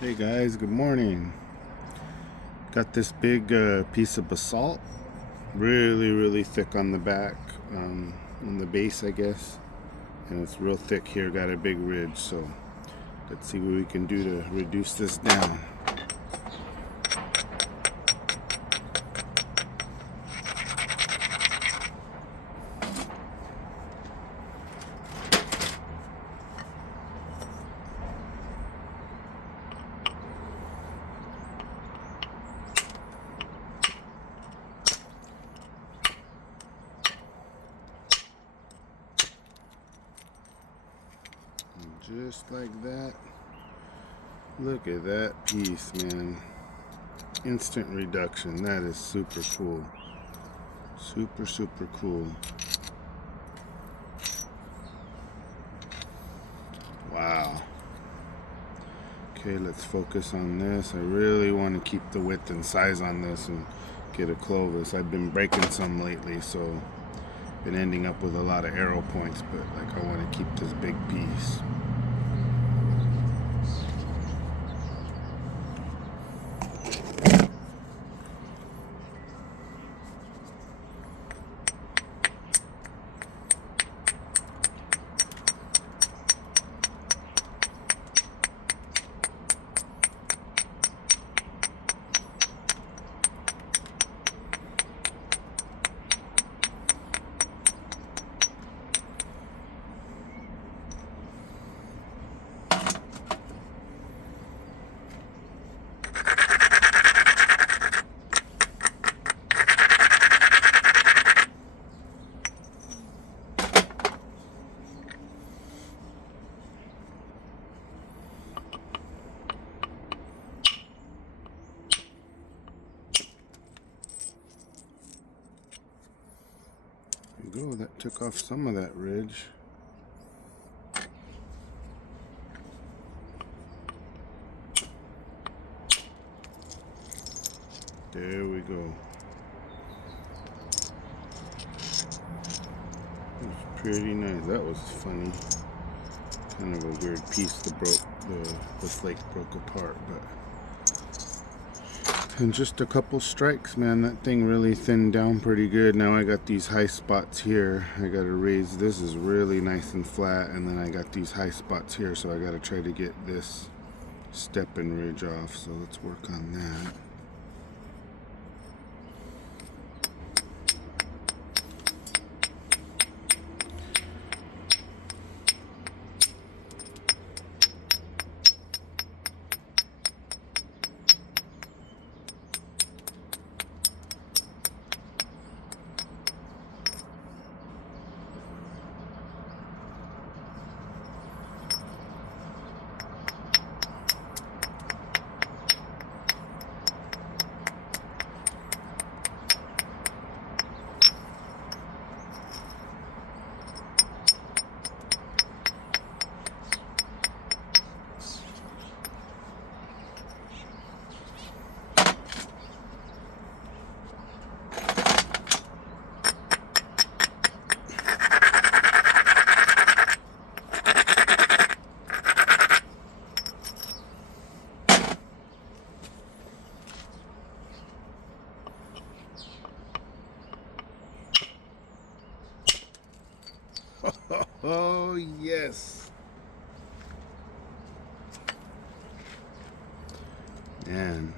Hey guys, good morning. Got this big piece of basalt, really thick on the back, on the base I guess, and it's real thick here, got a big ridge, so let's see what we can do to reduce this down. Just like that. Look at that piece, man. Instant reduction. That is super cool. Super cool. Wow. Okay, let's focus on this. I really want to keep the width and size on this and get a Clovis. I've been breaking some lately, so been ending up with a lot of arrow points, but like I want to keep this big piece. Go, that took off some of that ridge. There we go. That's pretty nice. That was funny. Kind of a weird piece that the flake broke apart, but in just a couple strikes, man, that thing really thinned down pretty good. Now I got these high spots here. I gotta raise this is really nice and flat, and then I got these high spots here, so I gotta try to get this step and ridge off. So let's work on that. Oh, yes. Man,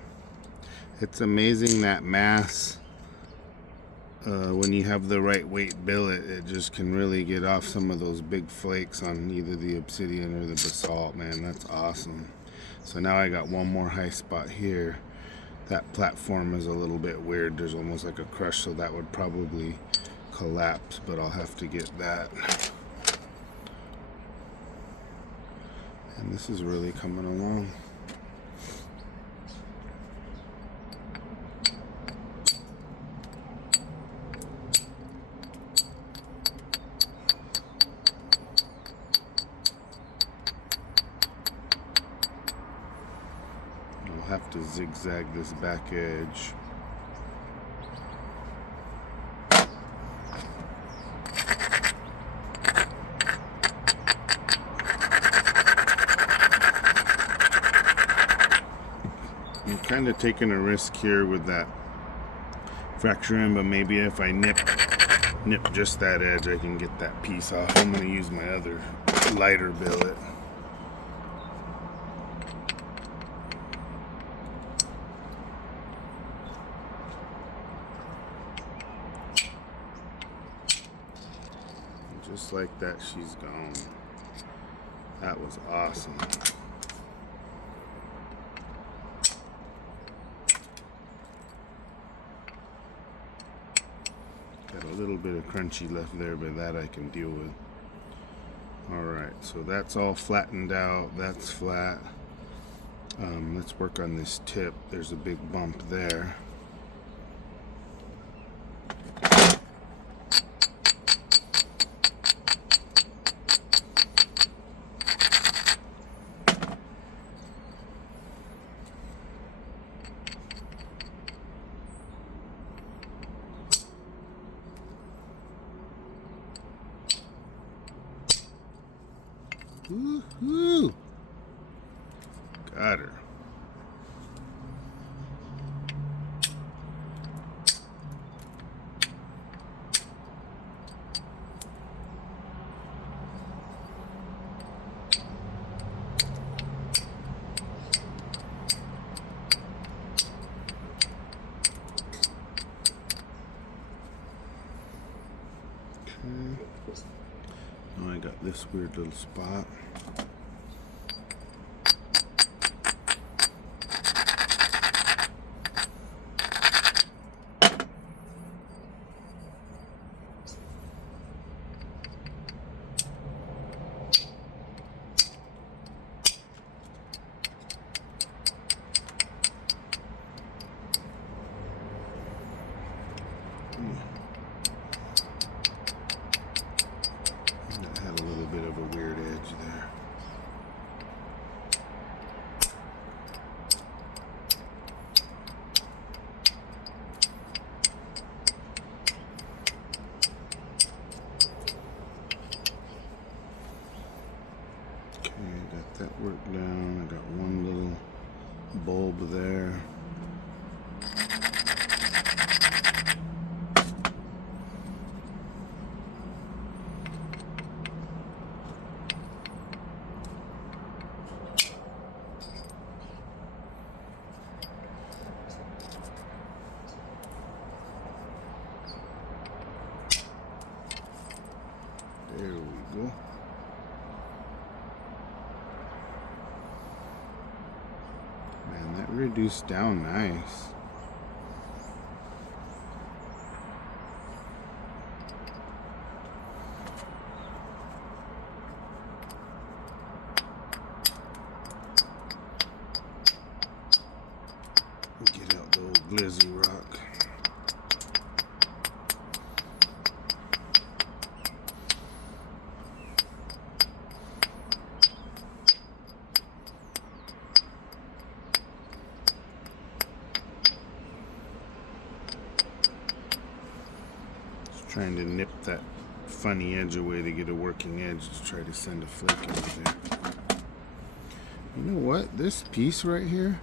it's amazing that mass, when you have the right weight billet, it just can really get off some of those big flakes on either the obsidian or the basalt, man. That's awesome. So now I got one more high spot here. That platform is a little bit weird. There's almost like a crush, so that would probably collapse, but I'll have to get that. And this is really coming along. I'll have to zigzag this back edge. I'm kind of taking a risk here with that fracturing, but maybe if I nip just that edge, I can get that piece off. I'm going to use my other lighter billet. Just like that, she's gone. That was awesome. Got a little bit of crunchy left there, but that I can deal with. Alright, so that's all flattened out. That's flat. Let's work on this tip. There's a big bump there. Woo-hoo! Got her. Okay. Now I got this weird little spot. That had a little bit of a weird edge there. Okay, I got that worked down. I got one little bulb there. There we go. Man, that reduced down nice. Get out the old glizzy rock. Trying to nip that funny edge away to get a working edge to try to send a flake over there. You know what? This piece right here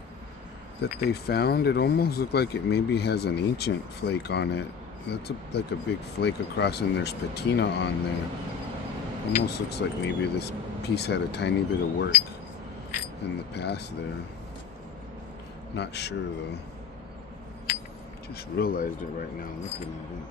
that they found, it almost looked like it maybe has an ancient flake on it. That's like a big flake across, and there's patina on there. Almost looks like maybe this piece had a tiny bit of work in the past there. Not sure though. Just realized it right now looking at it.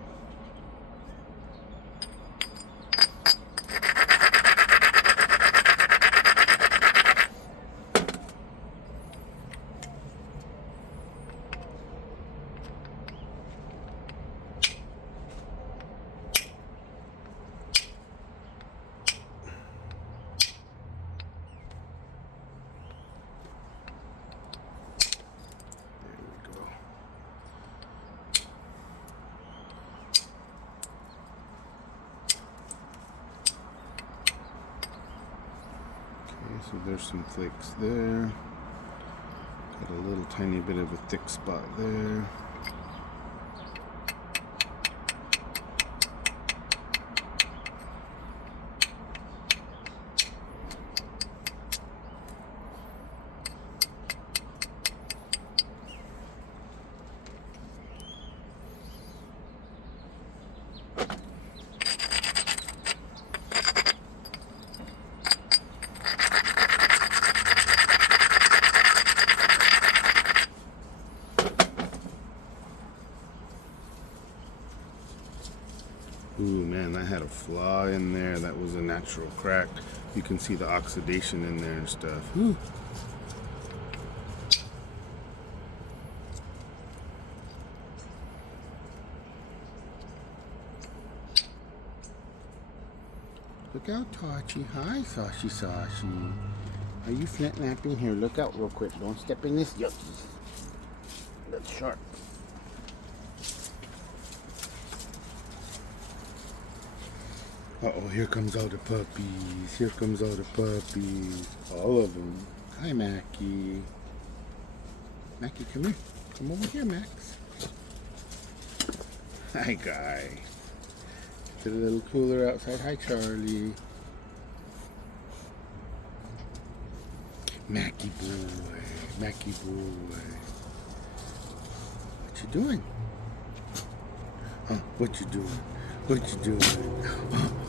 So there's some flakes there. Got a little tiny bit of a thick spot there. had a flaw in there. That was a natural crack. You can see the oxidation in there and stuff. Whew. Look out, Tachi. Hi, Sashi Sashi. Are you flint lapping? Here, look out real quick. Don't step in this yucky. That's sharp. Uh-oh, here comes all the puppies. Here comes all the puppies. All of them. Hi, Mackie. Mackie, come here. Come over here, Max. Hi, Guy. It's a little cooler outside. Hi, Charlie. Mackie boy. Mackie boy. What you doing? What you doing? What you doing?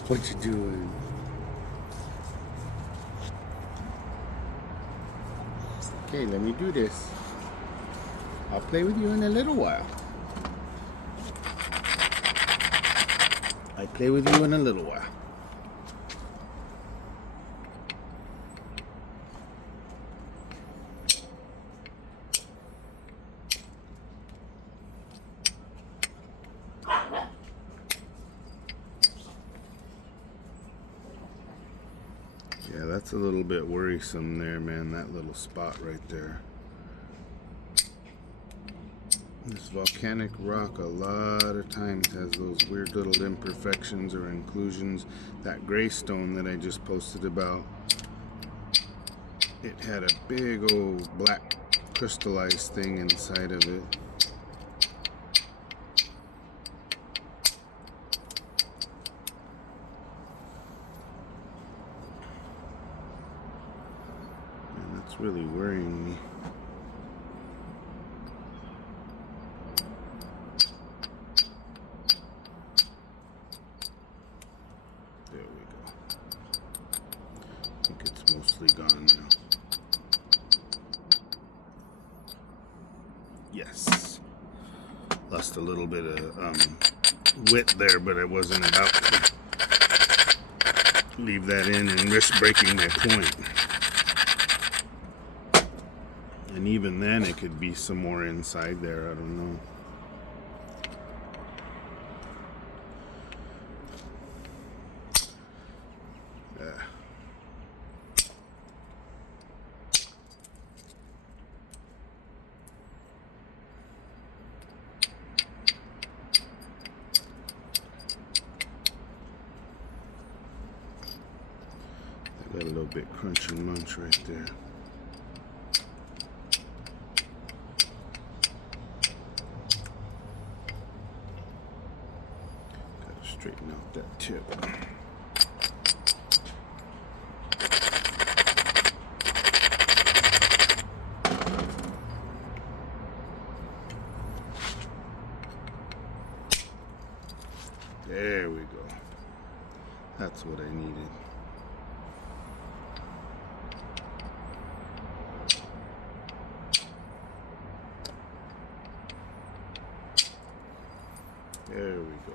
What you doing? Okay, let me do this. I'll play with you in a little while. I'll play with you in a little while. Yeah, that's a little bit worrisome there, man, that little spot right there. This volcanic rock a lot of times has those weird little imperfections or inclusions. That gray stone that I just posted about, it had a big old black crystallized thing inside of it. It's really worrying me. There we go. I think it's mostly gone now. Yes. Lost a little bit of width there, but I wasn't about to leave that in and risk breaking my point. And even then, it could be some more inside there. I don't know. Yeah. I got a little bit crunch and munch right there. Straighten out that tip. There we go. That's what I needed. There we go.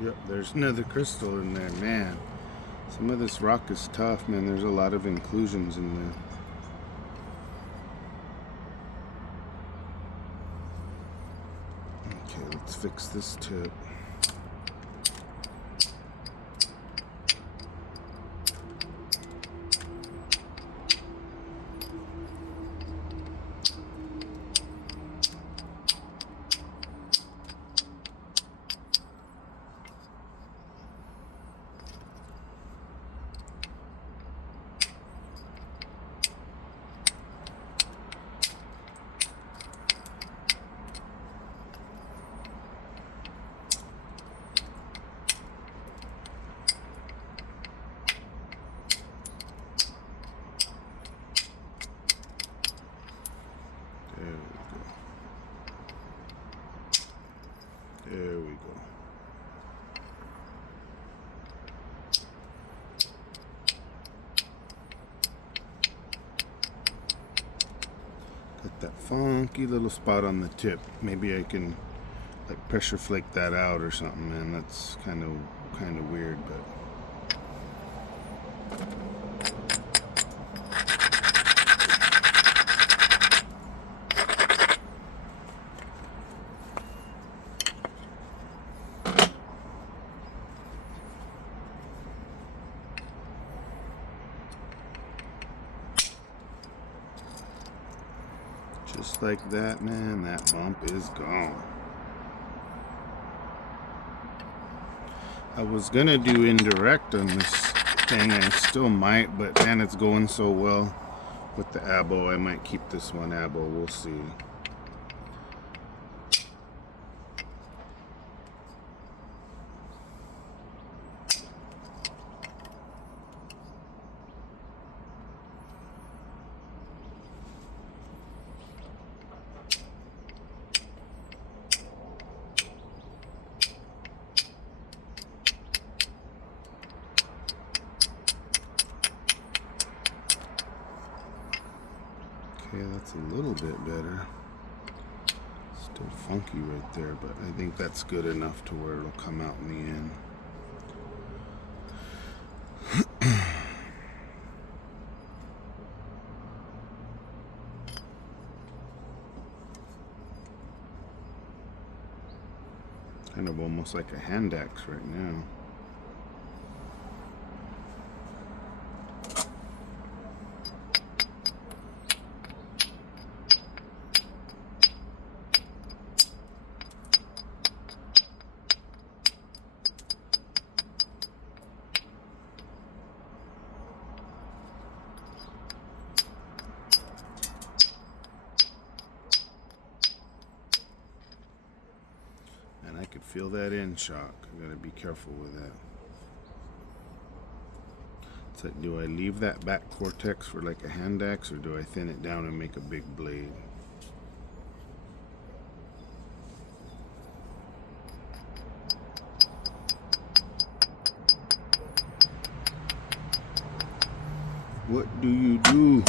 Yep, there's another crystal in there, man. Some of this rock is tough, man. There's a lot of inclusions in there. Okay, let's fix this tip. that funky little spot on the tip. Maybe I can like pressure flake that out or something, man. That's kind of weird, but just like that, man, that bump is gone. I was gonna do indirect on this thing, and I still might, but man, it's going so well with the abo. I might keep this one abo, we'll see. Okay, that's a little bit better. Still funky right there, but I think that's good enough to where it'll come out in the end. Kind of almost like a hand axe right now. And I could feel that end shock. I gotta be careful with that. It's like, do I leave that back cortex for like a hand axe, or do I thin it down and make a big blade? What do you do?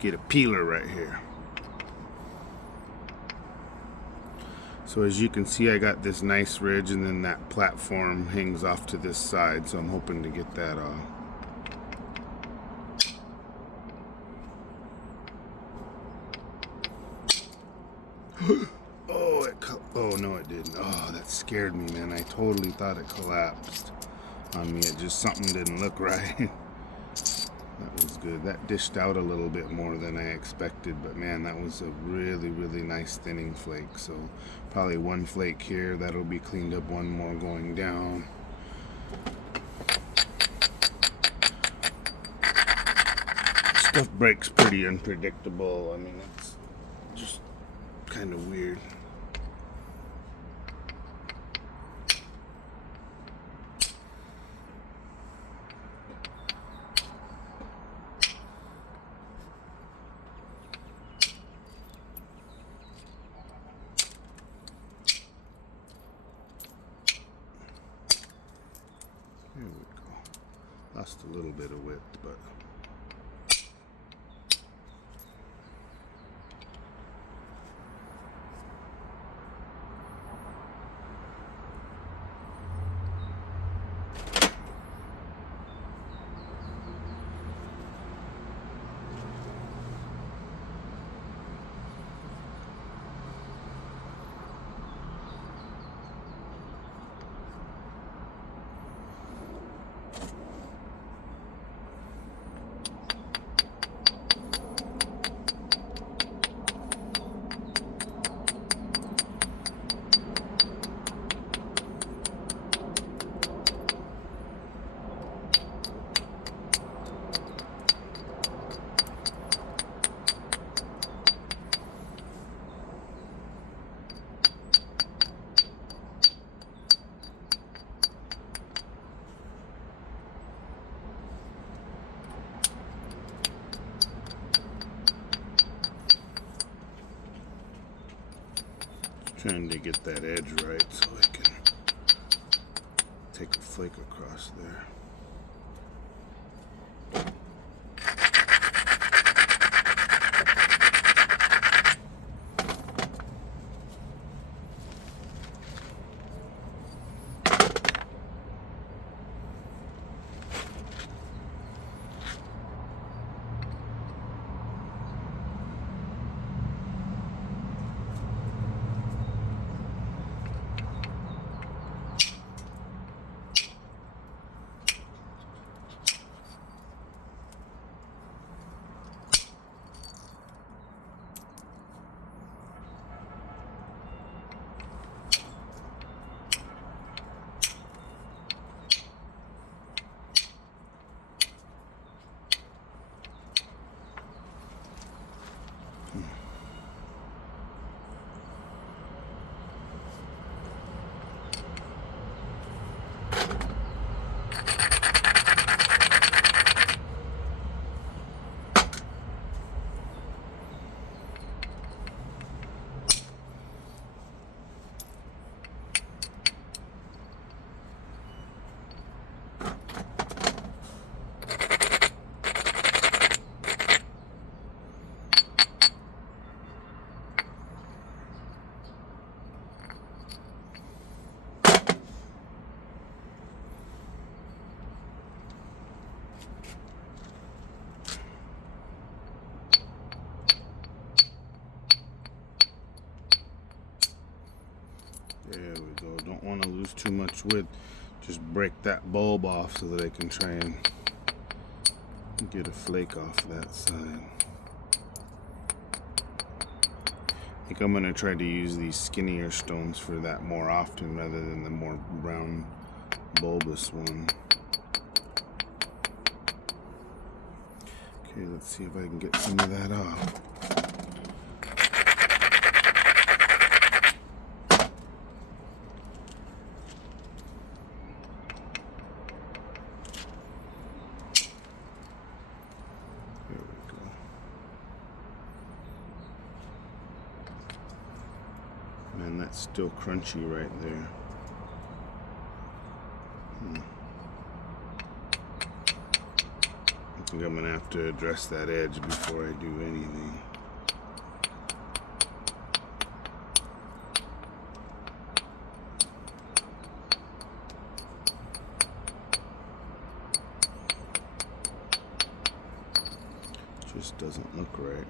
Get a peeler right here. So as you can see, I got this nice ridge, and then that platform hangs off to this side, so I'm hoping to get that off. Oh no, it didn't. Oh, that scared me, man. I totally thought it collapsed on me. It just, something didn't look right. That was good. That dished out a little bit more than I expected, but man, that was a really, really nice thinning flake. So probably one flake here, that'll be cleaned up, one more going down. Stuff breaks pretty unpredictable. I mean, it's just kind of weird. There we go. Lost a little bit of width, but Trying to get that edge right so I can take a flake across there. There we go. Don't want to lose too much width. Just break that bulb off so that I can try and get a flake off that side. I think I'm going to try to use these skinnier stones for that more often rather than the more brown bulbous one. Okay, let's see if I can get some of that off. Man, that's still crunchy right there. I think I'm gonna have to address that edge before I do anything. Just doesn't look right.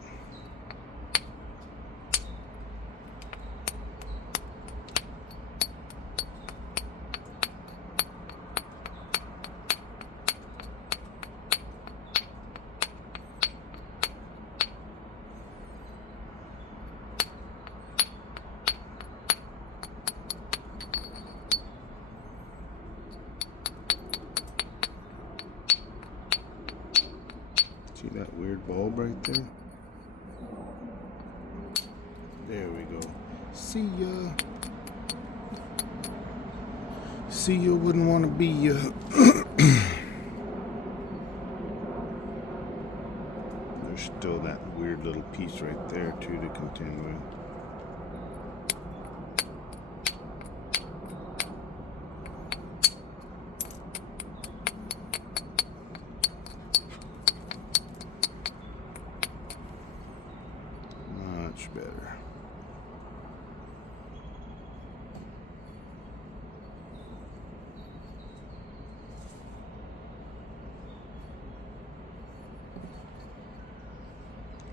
See that weird bulb right there? There we go. See ya. See ya, wouldn't want to be ya. There's still that weird little piece right there too to contend with. Much better.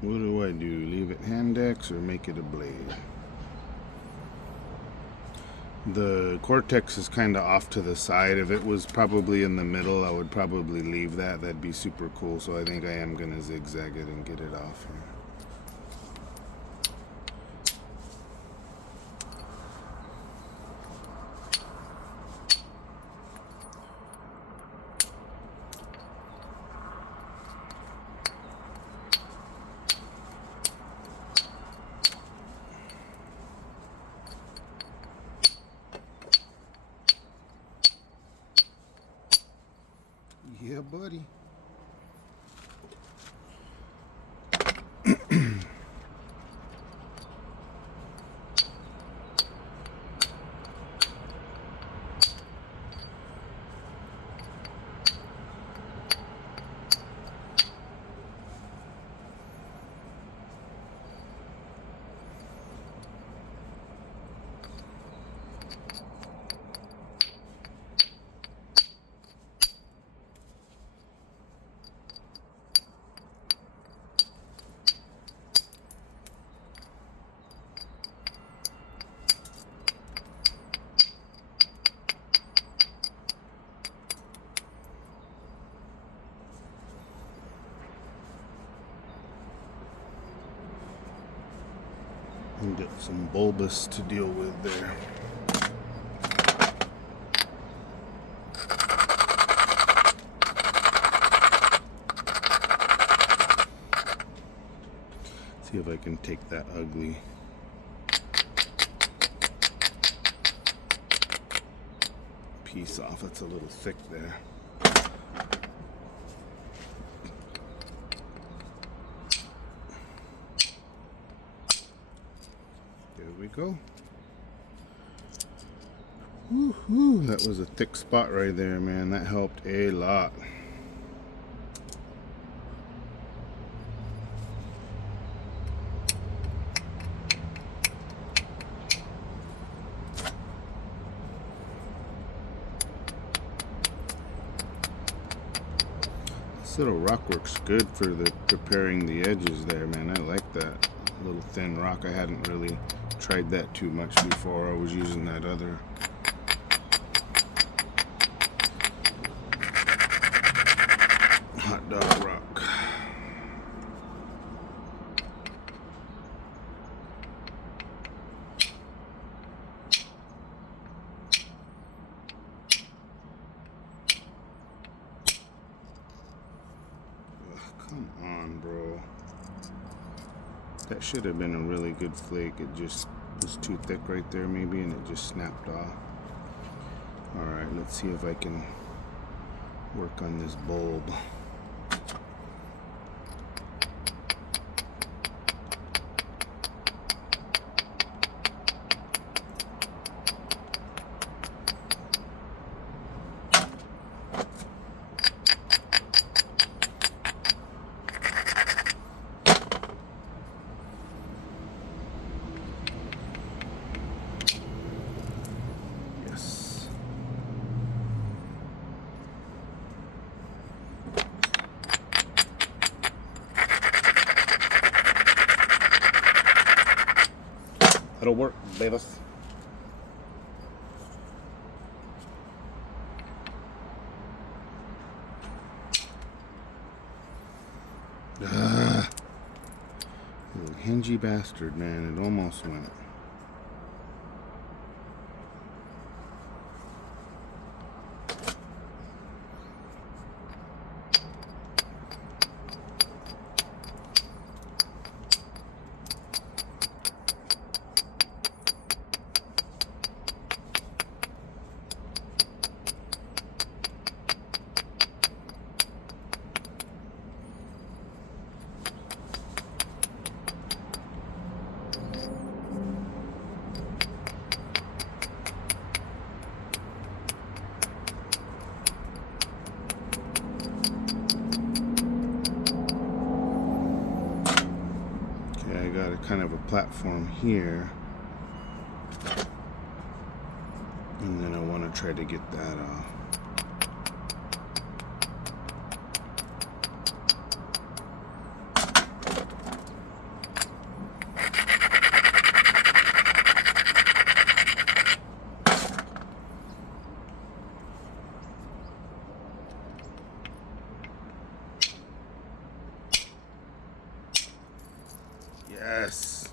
What do I do? Leave it hand X or make it a blade? The cortex is kind of off to the side. If it was probably in the middle, I would probably leave that. That'd be super cool. So I think I am going to zigzag it and get it off here. Yeah, buddy. And get some bulbous to deal with there. See if I can take that ugly piece off. It's a little thick there. There we go. Woo-hoo. That was a thick spot right there, man. That helped a lot. This little rock works good for the preparing the edges there, man. I like that little thin rock. I hadn't really tried that too much before. I was using that other hot dog rock. Come on, bro. That should have been a really good flake. It just was too thick right there maybe, and it just snapped off. Alright, let's see if I can work on this bulb. It'll work, babies. Little hingy bastard, man. It almost went. Kind of a platform here, and then I want to try to get that off. Yes,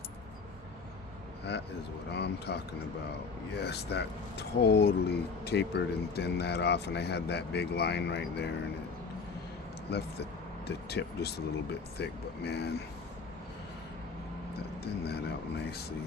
that is what I'm talking about. Yes, that totally tapered and thinned that off, and I had that big line right there, and it left the tip just a little bit thick, but man, that thinned that out nicely.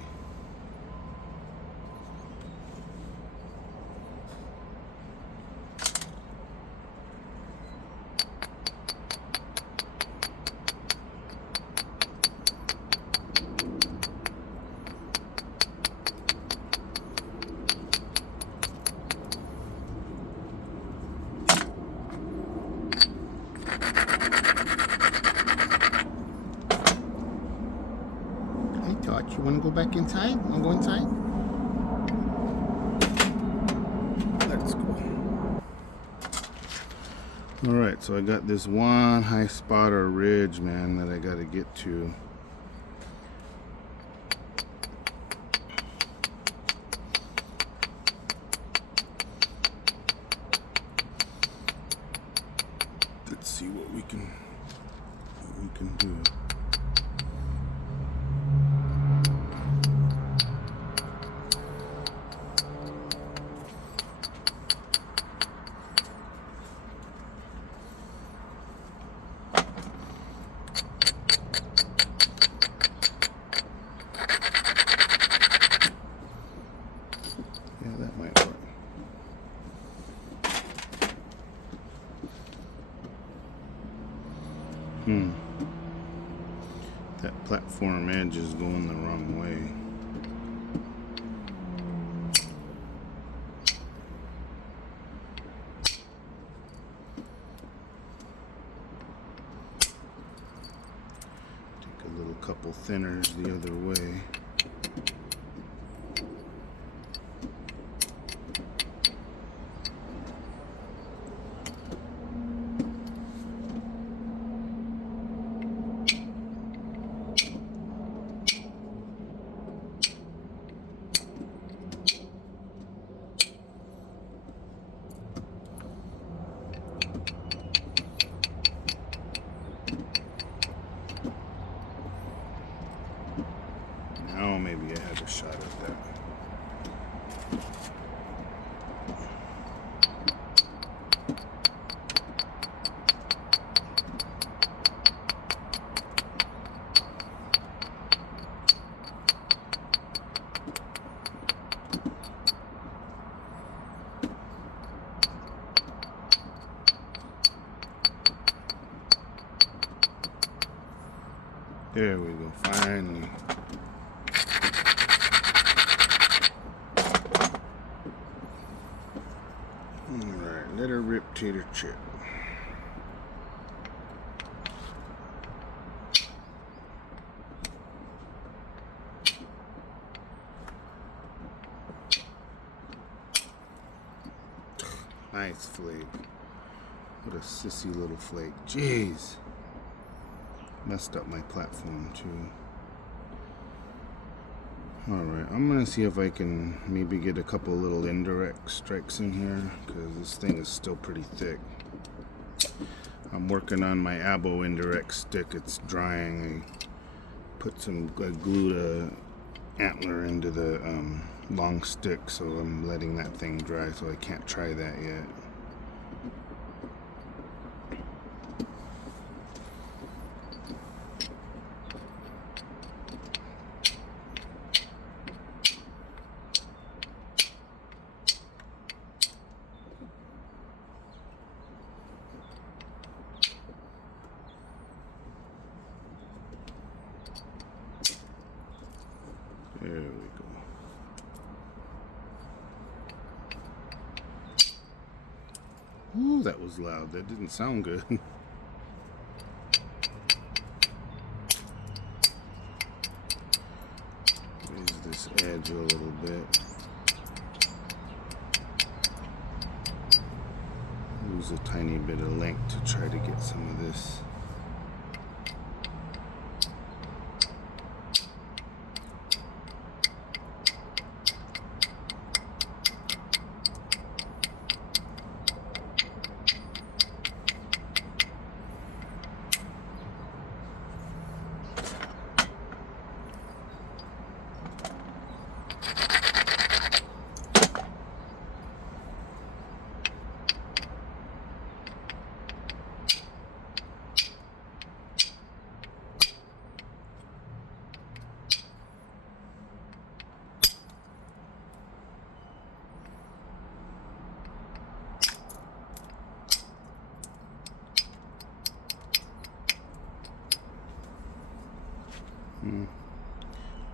You want to go back inside? Want to go inside? Let's go. Alright, so I got this one high spot or ridge, man, that I got to get to. Let's see what we can do. edge is going the wrong way. Take a little couple thinners the other way. Now maybe I have a shot at that. There we go, finally. Alright, let her rip, tater chip. Nice flake. What a sissy little flake. Jeez. Messed up my platform too. Alright, I'm gonna see if I can maybe get a couple little indirect strikes in here, because this thing is still pretty thick. I'm working on my abo indirect stick. It's drying. I put some glued antler into the long stick, so I'm letting that thing dry, so I can't try that yet. There we go. Ooh, that was loud. That didn't sound good. Raise this edge a little bit. Lose a tiny bit of length to try to get some of this.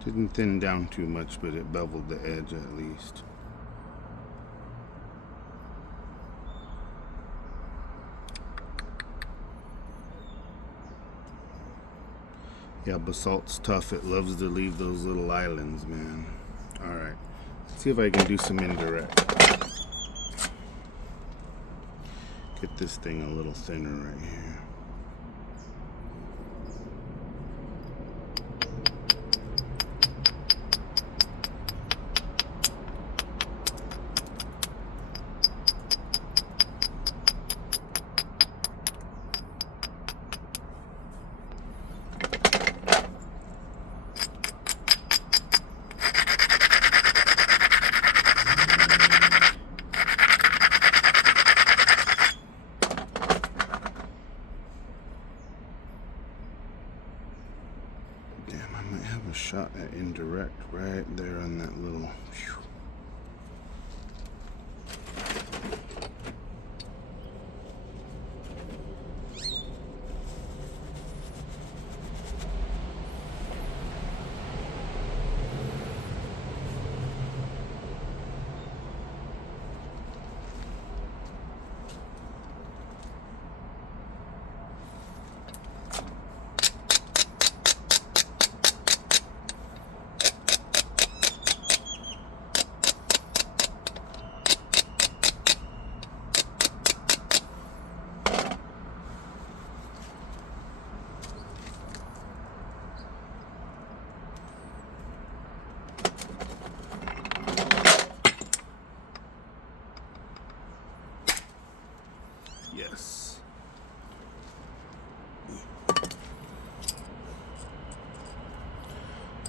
Didn't thin down too much, but it beveled the edge at least. Yeah, basalt's tough. It loves to leave those little islands, man. Alright, let's see if I can do some indirect. Get this thing a little thinner right here. Damn, I might have a shot at indirect right there on that little. Whew.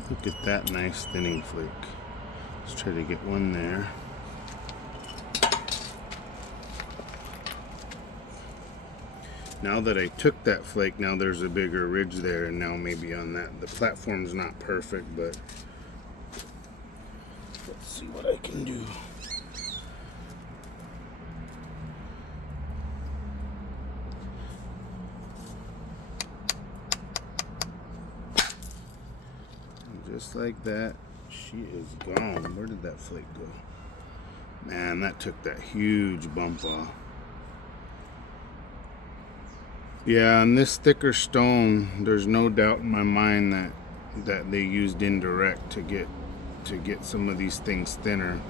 Look at that nice thinning flake. Let's try to get one there. Now that I took that flake, now there's a bigger ridge there, and now maybe on that, the platform's not perfect, but let's see what I can do. And just like that, she is gone. Where did that flake go? Man, that took that huge bump off. Yeah, on this thicker stone, there's no doubt in my mind that they used indirect to get some of these things thinner.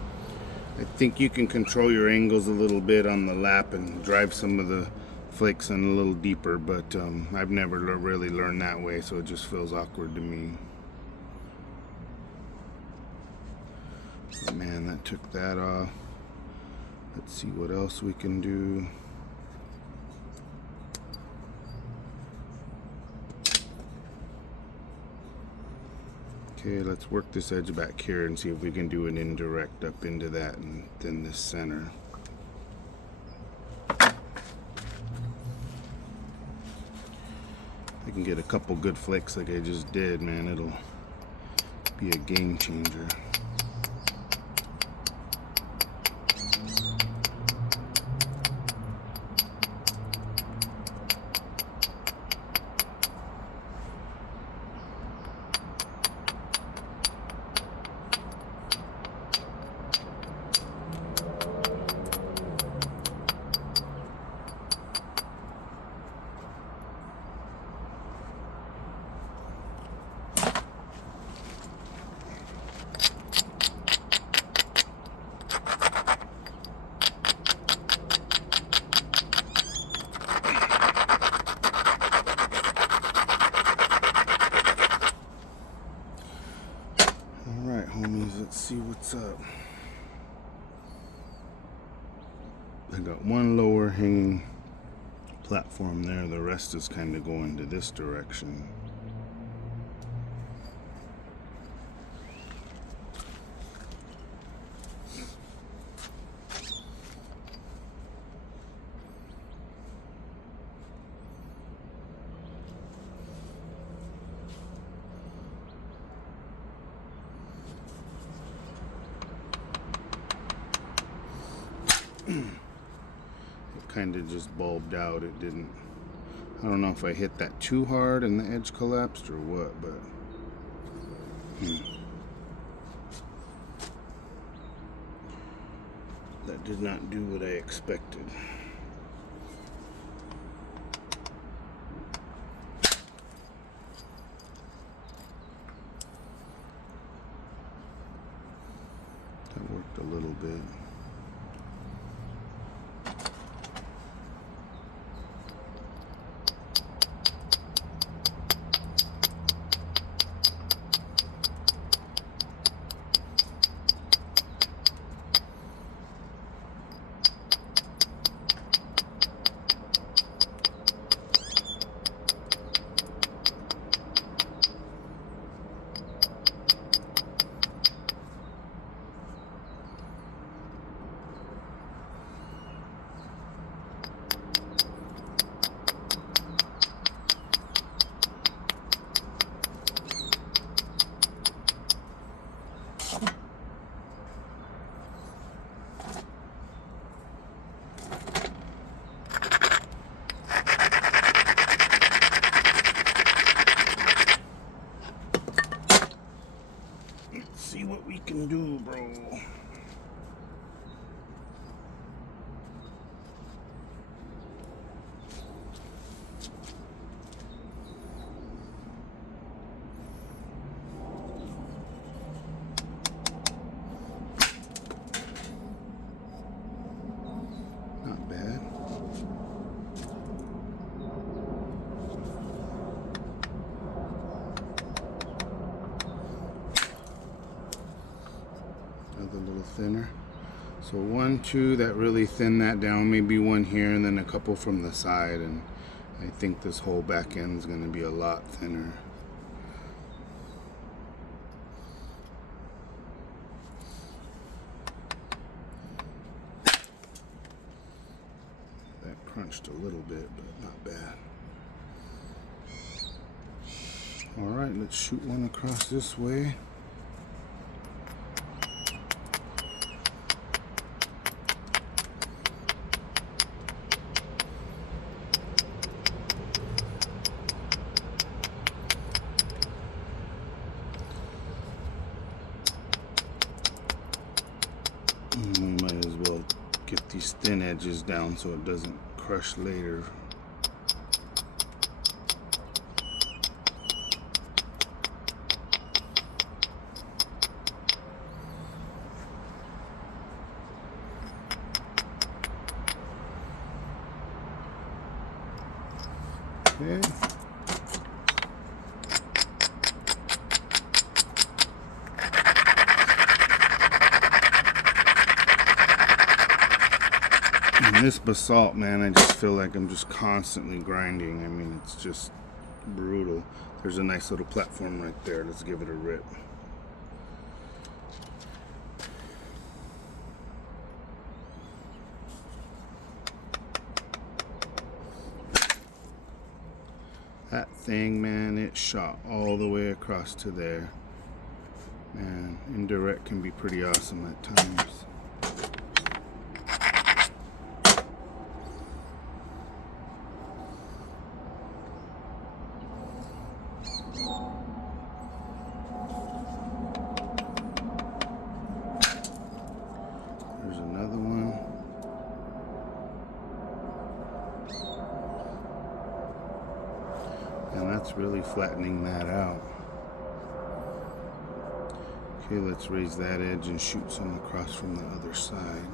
I think you can control your angles a little bit on the lap and drive some of the flakes in a little deeper, but I've never really learned that way, so it just feels awkward to me. But man, that took that off. Let's see what else we can do. Okay, let's work this edge back here and see if we can do an indirect up into that and then this center. I can get a couple good flicks like I just did, man, it'll be a game changer. Alright, homies, let's see what's up. I got one lower hanging platform there, the rest is kind of going to this direction. It kind of just bulbed out. It didn't, I don't know if I hit that too hard and the edge collapsed or what, but that did not do what I expected. That worked a little bit. See what we can do, bro. Not bad. A little thinner. So 1, 2 that really thin that down, maybe one here and then a couple from the side, and I think this whole back end is going to be a lot thinner. crushed a little bit, but not bad. All right, let's shoot one across this way. We might as well get these thin edges down so it doesn't crush later. Okay. And this basalt, man, I just feel like I'm just constantly grinding. I mean, it's just brutal. There's a nice little platform right there. Let's give it a rip. That thing, man, it shot all the way across to there. Man, indirect can be pretty awesome at times. There's another one. And that's really flattening that out. Okay, let's raise that edge and shoot some across from the other side.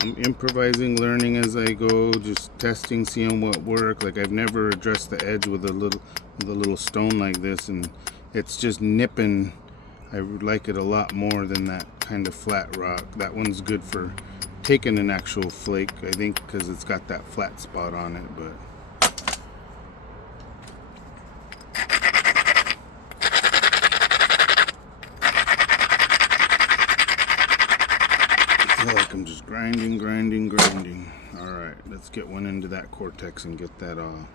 I'm improvising, learning as I go, just testing, seeing what works. Like, I've never addressed the edge with a little stone like this, and it's just nipping. I like it a lot more than that kind of flat rock. That one's good for taking an actual flake, I think, because it's got that flat spot on it, but I feel like I'm just grinding. All right, let's get one into that cortex and get that off.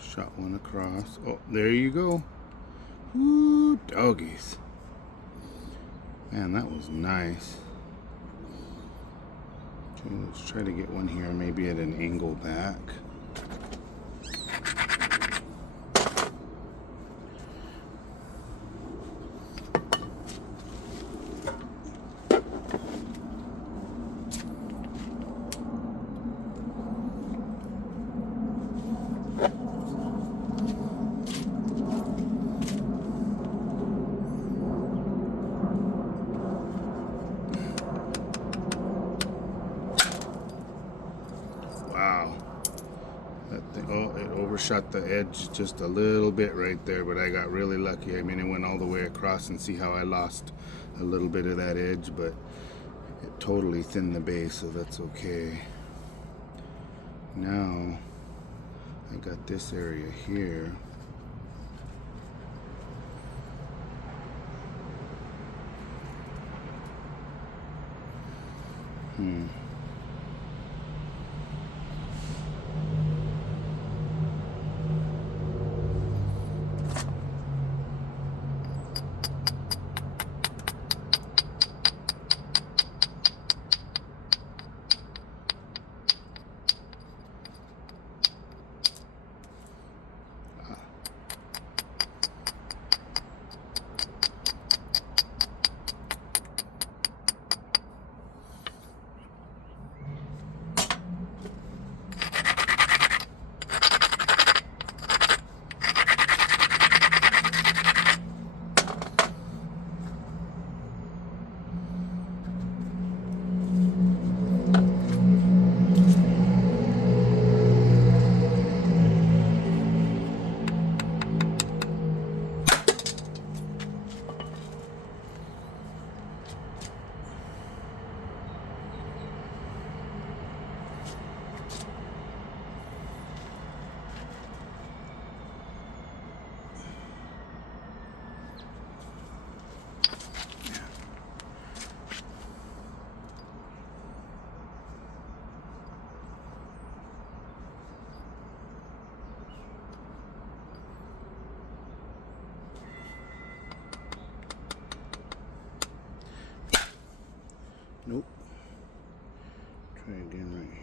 Shot one across. Oh, there you go. Woo, doggies. Man, that was nice. Okay, let's try to get one here, maybe at an angle back. Wow. That thing, oh, it overshot the edge just a little bit right there, but I got really lucky. I mean, it went all the way across, and see how I lost a little bit of that edge, but it totally thinned the base, so that's okay. Now, I got this area here.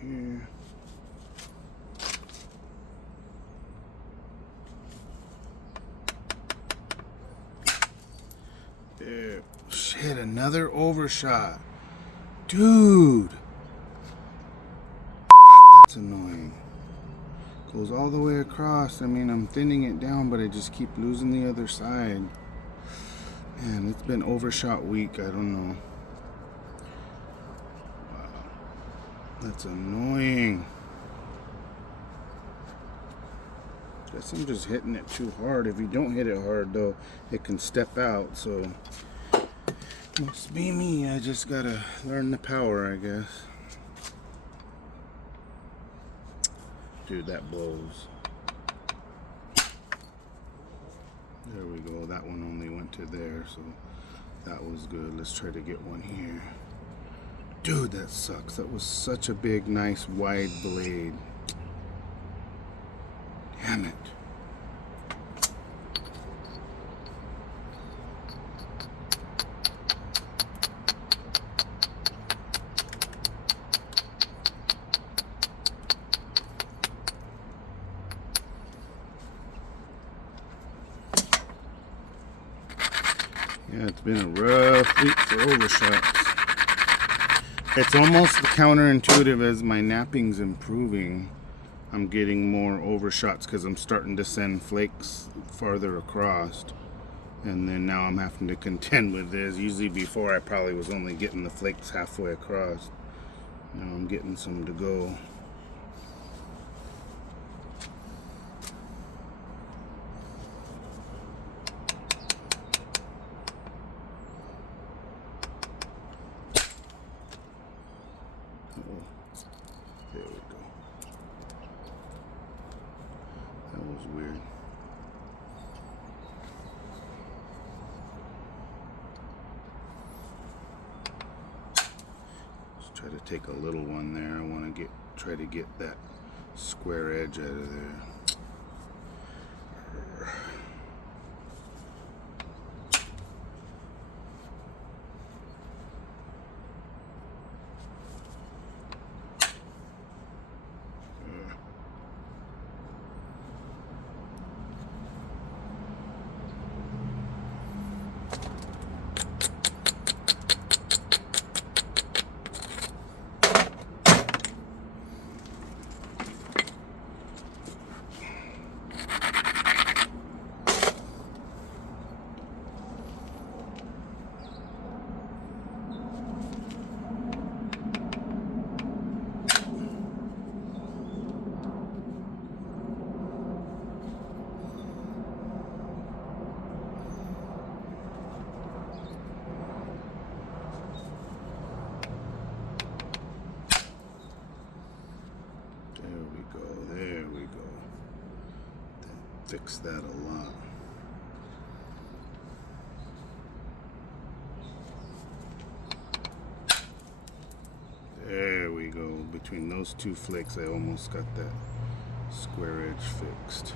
here. There. Shit, another overshot. Dude. That's annoying. Goes all the way across. I mean, I'm thinning it down, but I just keep losing the other side. Man, it's been overshot week. I don't know. Wow. That's annoying. Guess I'm just hitting it too hard. If you don't hit it hard, though, it can step out. So, must be me. I just gotta learn the power, I guess. Dude, that blows. There we go. That one only went to there, so that was good. Let's try to get one here. Dude, that sucks. That was such a big, nice, wide blade. Damn it. Yeah, it's been a rough week for overshots. It's almost counterintuitive. As my napping's improving, I'm getting more overshots because I'm starting to send flakes farther across. And then now I'm having to contend with this. Usually before I probably was only getting the flakes halfway across. Now I'm getting some to go. There we go. That was weird. Let's try to take a little one there. I want to try to get that square edge out of there. There we go. Fix that a lot. There we go. Between those two flakes, I almost got that square edge fixed.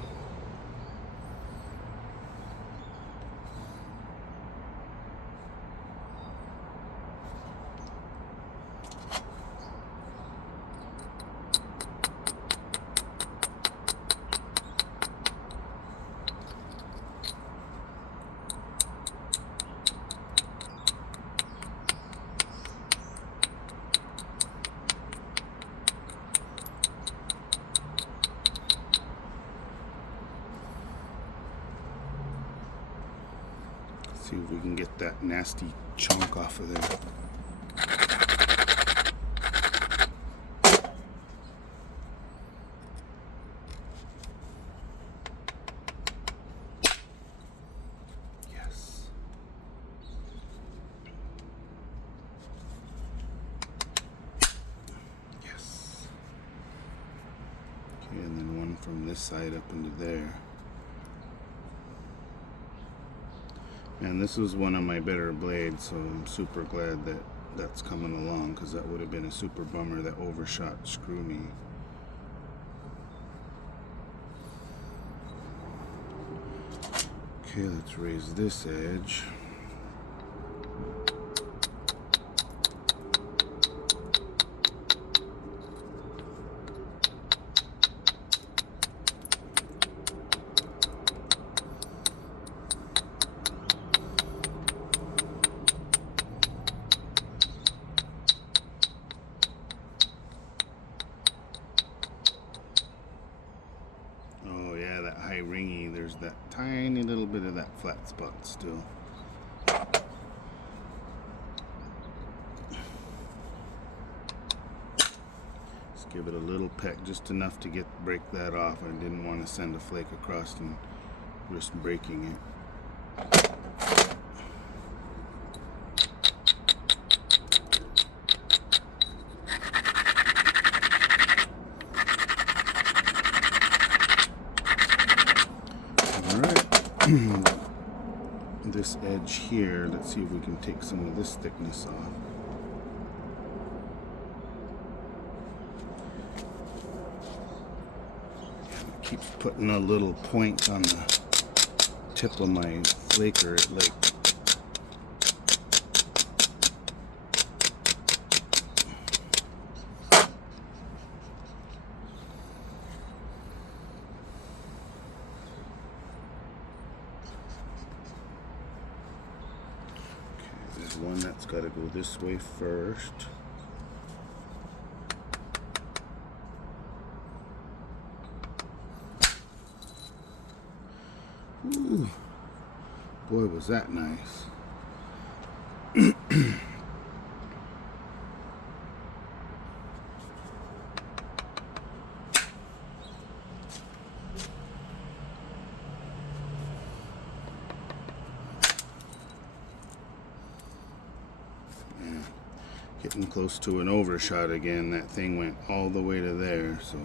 See if we can get that nasty chunk off of there. Yes. Yes. Okay, and then one from this side up into there. And this was one of my better blades, so I'm super glad that that's coming along, because that would have been a super bummer that overshot screw me. Okay, let's raise this edge. that tiny little bit of that flat spot still. Just give it a little peck, just enough to break that off. I didn't want to send a flake across and risk breaking it. This edge here, let's see if we can take some of this thickness off. It keeps putting a little point on the tip of my flaker. It like one that's got to go this way first. Ooh, boy, was that nice. Getting close to an overshot again. That thing went all the way to there, so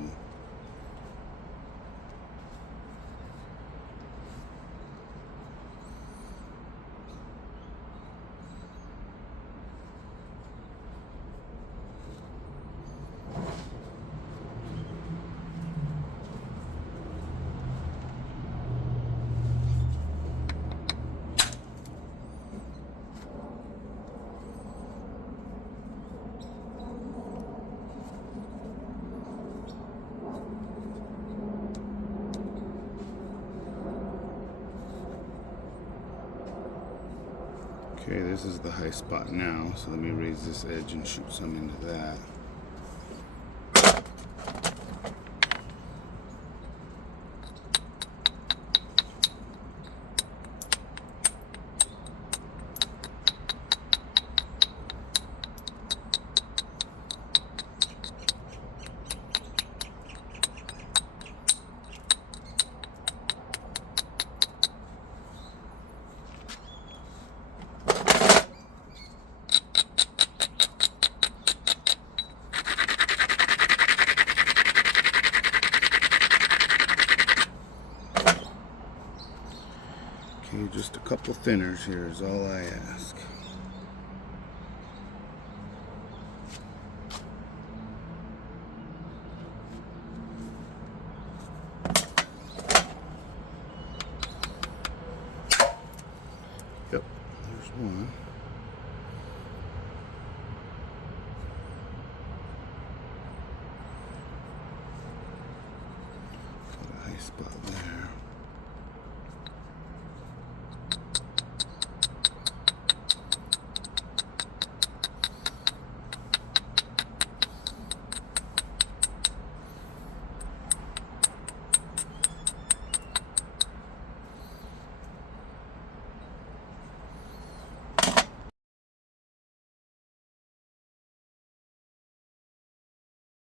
okay, this is the high spot now, so let me raise this edge and shoot some into that. Okay, just a couple thinners here is all I ask. Yep, there's one. Got a high spot there.